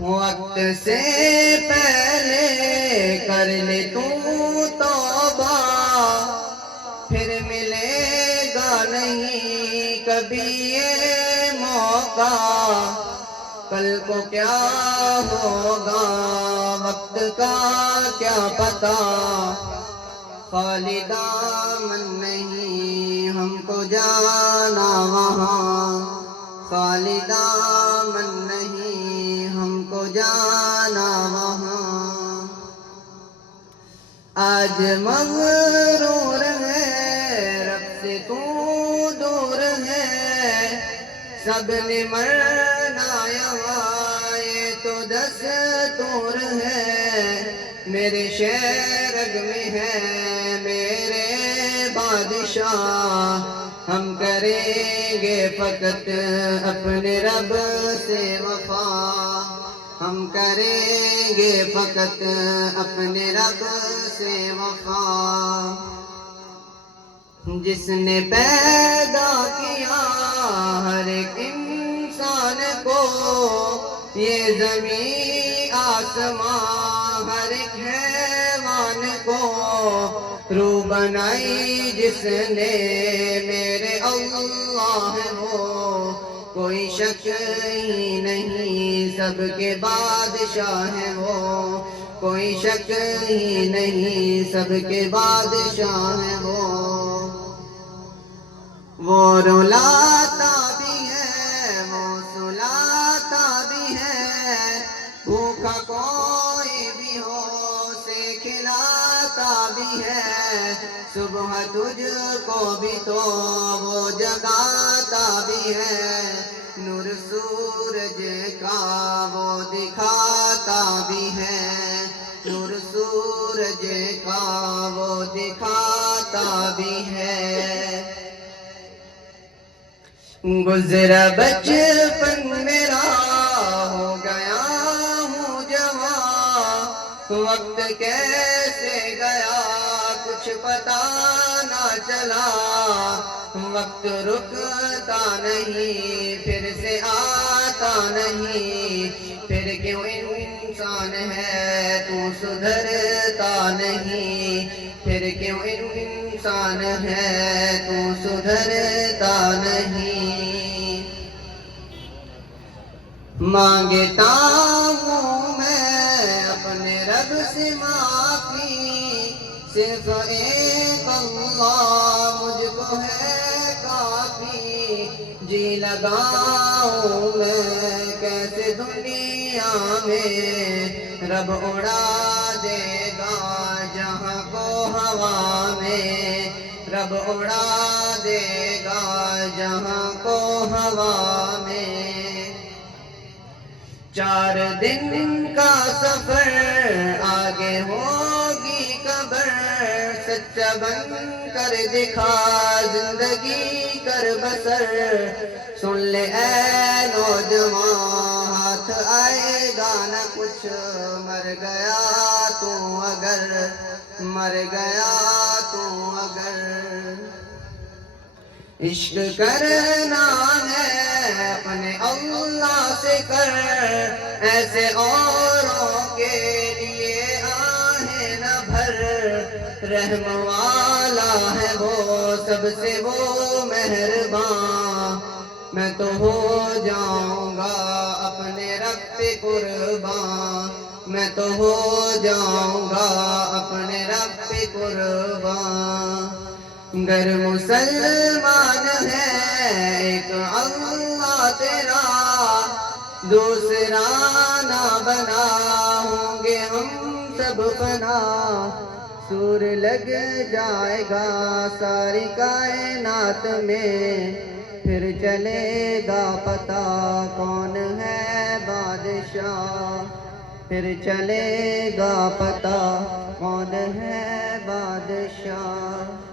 وقت سے پہلے کر لے تو توبہ، پھر ملے گا نہیں کبھی یہ موقع۔ کل کو کیا ہوگا وقت کا کیا پتہ، خالی دامن نہیں ہم کو جانا وہاں، خالی دامن نہیں ہم کو جانا وہاں۔ آج مغرور ہے رب سے تو دور ہے، سب نے مرنا یہاں یہ تو دستور ہے۔ میرے شہرگ میں ہے میرے بادشاہ، ہم کریں گے فقط اپنے رب سے وفا، ہم کریں گے فقط اپنے رب سے وفا۔ جس نے پیدا کیا ہر ایک انسان کو، یہ زمین آسمان ہر ایک حیوان کو، روح بنائی جس نے میرے اللہ ہے وہ، کوئی شک ہی نہیں سب کے بادشاہ ہے وہ، کوئی شک ہی نہیں سب کے بادشاہ ہے وہ رلاتا بھی ہے وہ سلاتا بھی ہے، بھوکا کوئی بھی ہو اسے کھلاتا بھی ہے، صبح تجھ کو بھی تو وہ جگاتا بھی ہے، نور سورج کا وہ دکھاتا بھی ہے، نور سورج کا وہ دکھاتا بھی ہے۔ گزرا بچپن میرا ہو گیا ہوں جوان، وقت کیسے گیا کچھ پتا نہ چلا، وقت رکتا نہیں پھر سے آتا نہیں، پھر کیوں انسان ہے تو سدھرتا نہیں، پھر کیوں انسان ہے تو سدھرتا نہیں۔ مانگتا ہوں میں اپنے رب سے معافی، صرف ایک اللہ مجھ کو ہے کافی، جی لگاؤں میں کیسے دنیا میں، رب اڑا دے گا جہاں کو ہوا میں، رب اڑا دے گا جہاں کو ہوا میں۔ 4 دن کا سفر آگے ہوگی قبر، سچا بن کر دکھا زندگی کر بسر، سن لے اے نوجوان ہاتھ آئے گا نہ کچھ، مر گیا تو اگر، مر گیا تو اگر۔ عشق کرنا ہے اپنے اللہ سے کر، ایسے اوروں کے لیے آہیں نہ بھر، رحم والا ہے وہ سب سے وہ مہربان، میں تو ہو جاؤں گا اپنے رب پہ قربان، میں تو ہو جاؤں گا اپنے رب پہ قربان۔ گر مسلمان ہے ایک اللہ تیرا، دوسرا نہ بنا ہوں گے ہم سب فنا، سور لگ جائے گا ساری کائنات میں، پھر چلے گا پتہ کون ہے بادشاہ، پھر چلے گا پتہ کون ہے بادشاہ۔